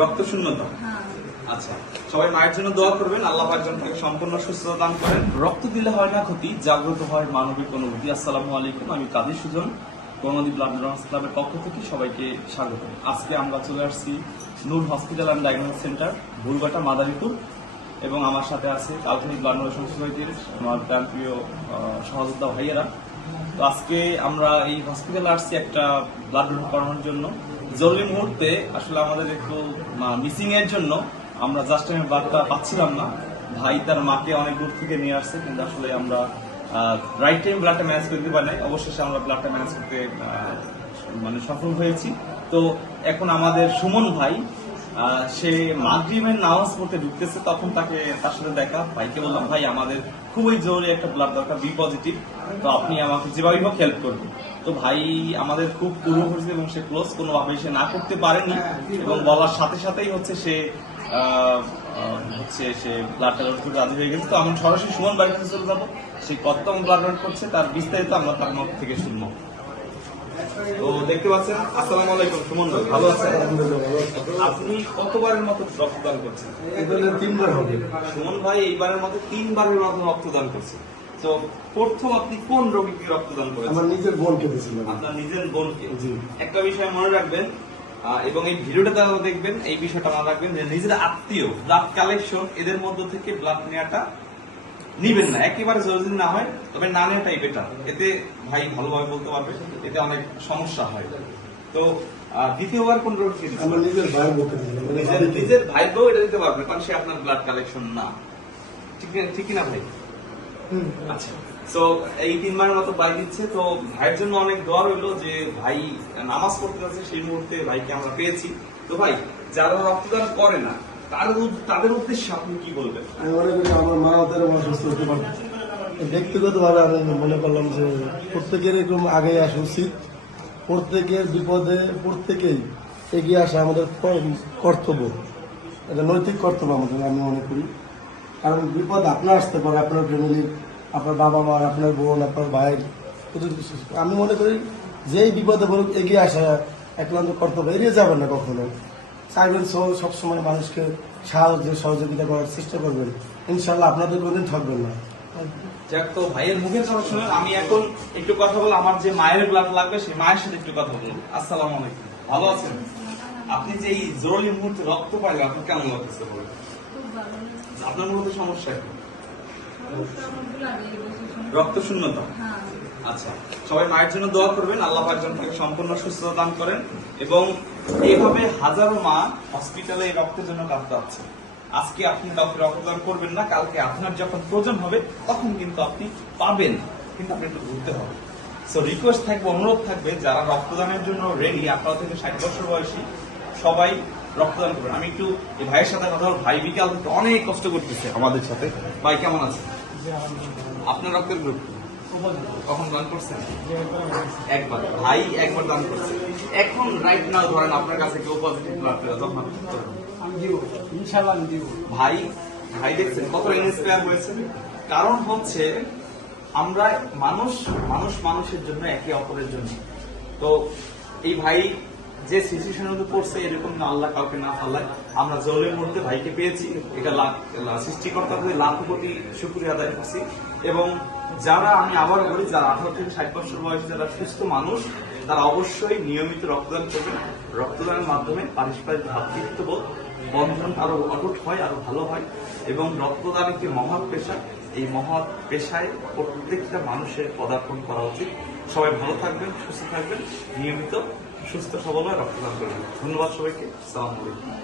রক্ত শূন্যতা হ্যাঁ। আচ্ছা সবাই মায়ের জন্য দোয়া করবেন আল্লাহ একজন সম্পূর্ণ সুস্থতা দান করেন। রক্ত দিলে হয় না ক্ষতি জাগ্রত হয় মানবিক অনুভূতি। আসসালামু আলাইকুম আমি কাজী সুজন করোনাদি ব্লাড ডোনার্স ক্লাবের পক্ষ থেকে সবাইকে স্বাগত। আজকে আমরা চলে আসছি Noor hospital and diagnostic centre ভুলবাটা Madaripur. এবং আমার সাথে আছে কাল্পনিক ব্লাড ডোনেশন সোসাইটির আমার প্রাণপ্রিয় সহযোদ্ধা ভাইয়েরা। তো আজকে আমরা এই হসপিটালে আসছি একটা ব্লাড ডোনেট করানোর জন্য। জরুরি মুহূর্তে আসলে আমাদের একটু মিসিং এর জন্য আমরা জাস্ট টাইমে ব্লাডটা পাচ্ছিলাম না। ভাই তার মাকে অনেক দূর থেকে নিয়ে আসছে, কিন্তু আসলে আমরা রাইট টাইম ব্লাডটা ম্যানেজ করতে পারি নাই। অবশেষে আমরা ব্লাডটা ম্যানেজ করতে মানে সফল হয়েছি। তো এখন আমাদের সুমন ভাই সে মাগরিবের নামাজ পড়তে ঢুকতেছে, তখন তাকে তার সাথে দেখা। ভাইকে বললাম, ভাই, আমাদের খুবই জরুরি একটা ব্লাড দরকার বি পজিটিভ তো আপনি আমাকে যেভাবেই হোক হেল্প করবেন। তো ভাই আমাদের খুব পূর্ব পরিচিত এবং সে ক্লোজ কোনোভাবে সে না করতে পারেনি এবং বলার সাথে সাথেই হচ্ছে সে হচ্ছে সে ব্লাড ডোনেট করতে রাজি হয়ে গেছে। তো আমি সরাসরি সুমন বাড়ির কাছে চলে যাব। সে কততম ব্লাড ডোনেট করছে তার বিস্তারিত আমরা তার মুখ থেকে শুনব। তো দেখতে পাচ্ছেন আসসালামু আলাইকুম সুমন ভাই ভালো আছেন? আপনি কতবারের মতো রক্তদান করছেন? তিনবার হবে। সুমন ভাই এইবারের মতো তিনবারের মতো রক্তদান করছে। তো প্রথম আপনি কোন রোগীকে রক্তদান করেছেন? আমার নিজের বোন কেটেছিলাম আপনার নিজের বোনকে? একটা বিষয় মনে রাখবেন এবং এই ভিডিওটা তারা দেখবেন এই বিষয়টা মনে রাখবেন যে নিজের আত্মীয় ব্লাড কালেকশন এদের মধ্য থেকে ব্লাড নেওয়াটা নিবেন না। একেবারে জরুরি না হয় তবে না নেওয়াটাই বেটার এতে ভাই ভালোভাবে বলতে পারবে এতে অনেক সমস্যা হয়। তো দ্বিতীয়বার কোন? আমার নিজের ভাই মানে নিজের। নিজের ভাইকেও এটা দিতে পারবে কারণ সে আপনার ব্লাড কালেকশন না। ঠিক না- ঠিক না ভাই। আচ্ছা। তো এই তিনবারের মতো বাই দিচ্ছে। তো ভাইয়ের জন্য অনেক দোয়া রইল যে ভাই নামাজ পড়তে যাচ্ছে সেই মুহূর্তে ভাইকে আমরা পেয়েছি। তো ভাই যারা রক্তদান করে না উদ- তাদের উদ্দেশ্যে আপনি কি বলবেন? আমি মনে করি আমার মা ওদের অসুস্থ হতে পারবে ব্যক্তিগত ভাবে আমি মনে করলাম যে প্রত্যেকের এরকম আগে আসা উচিত। প্রত্যেকের বিপদে প্রত্যেকেই এগিয়ে আসা আমাদের কর্তব্য। এটা নৈতিক কর্তব্য আমাদের আমি মনে করি। কারণ বিপদ আপনার আসতে পারে, আপনার ফ্যামিলি আপনার বাবা মা, আপনার বোন, আপনার ভাই আমি মনে করি যেই বিপদে বলুক এগিয়ে আসা একমাত্র কর্তব্য, এড়িয়ে যাবেন না কখনো। চাইবেন সব- সবসময় মানুষকে সাহায্য, সহযোগিতা করার চেষ্টা করবেন। ইনশাল্লাহ আপনাদের কোনদিন ঠকবেন না। যাক তো, ভাইয়ের মুখের কথা আমি এখন একটু কথা বলব, আমার যে মায়ের ব্লাড লাগবে, সেই মায়ের সাথে একটু কথা বলব। আসসালামু আলাইকুম। ভালো আছেন? আপনি যে এই জরুরি মুহূর্তে রক্ত পাইলেন আপনার কেমন লাগতেছে বলুন? খুব ভালো লাগছে। আপনার মূলত সমস্যা কি? রক্ত শূন্যতা? হ্যাঁ। আচ্ছা সবাই মায়ের জন্য দোয়া করবেন আল্লাহ একজন তাকে সম্পূর্ণ সুস্থতা দান করেন এবং এইভাবে হাজারো মা হসপিটালে এই রক্তের জন্য কাঁদতে আজকে আপনি কাউকে রক্তদান করবেন না কালকে আপনার যখন প্রয়োজন হবে তখন কিন্তু আপনি পাবেন কিন্তু আপনি একটু ঘুরতে হবে। সো রিকোয়েস্ট থাকবে অনুরোধ থাকবে যারা রক্তদানের জন্য রেডি আঠারো থেকে ষাট বছর বয়সী সবাই রক্তদান করবেন। আমি একটু এই ভাইয়ের সাথে কথা বলব। ভাই বিকাল থেকে অনেক কষ্ট করতেছে। আমাদের সাথে? ভাই কেমন আছে আপনার রক্তের গ্রুপ কখন দান করছেন? একবার। ভাই একবার দান করছে। এখন রাইট নাও ধরেন আপনার কাছে কেউ পজিটিভ ব্লাড পেল তখন ভাই ভাই দেখছেন কত ইন্সপায়ার হয়েছে? কারণ হচ্ছে আমরা মানুষ মানুষ মানুষের জন্য একে অপরের জন্য। তো এই ভাই যে সিচুয়েশনের মধ্যে পড়ছে, এরকম না, আল্লাহ কাউকে না ফাল্লায় আমরা জলের মধ্যে ভাইকে পেয়েছি, এটা লাখ সৃষ্টিকর্তার প্রতি লাখ কোটি শুক্রিয়া আদায় করছি। এবং যারা, আমি আবার বলি, যারা আঠারো থেকে ষাট বছর বয়সী যারা সুস্থ মানুষ, তারা অবশ্যই নিয়মিত রক্তদান করবেন। রক্তদানের মাধ্যমে পারস্পরিক ভাতৃত্ববোধ বন্ধন আরও অটুট হয়, আরও ভালো হয়। এবং রক্তদান একটি মহৎ পেশা। এই মহৎ পেশায় প্রত্যেকটা মানুষের পদার্পণ করা উচিত। সবাই ভালো থাকবেন, সুস্থ থাকবেন। নিয়মিত সুস্থ সবল রক্তদান করবেন ধন্যবাদ সবাইকে। সালাম আলাইকুম।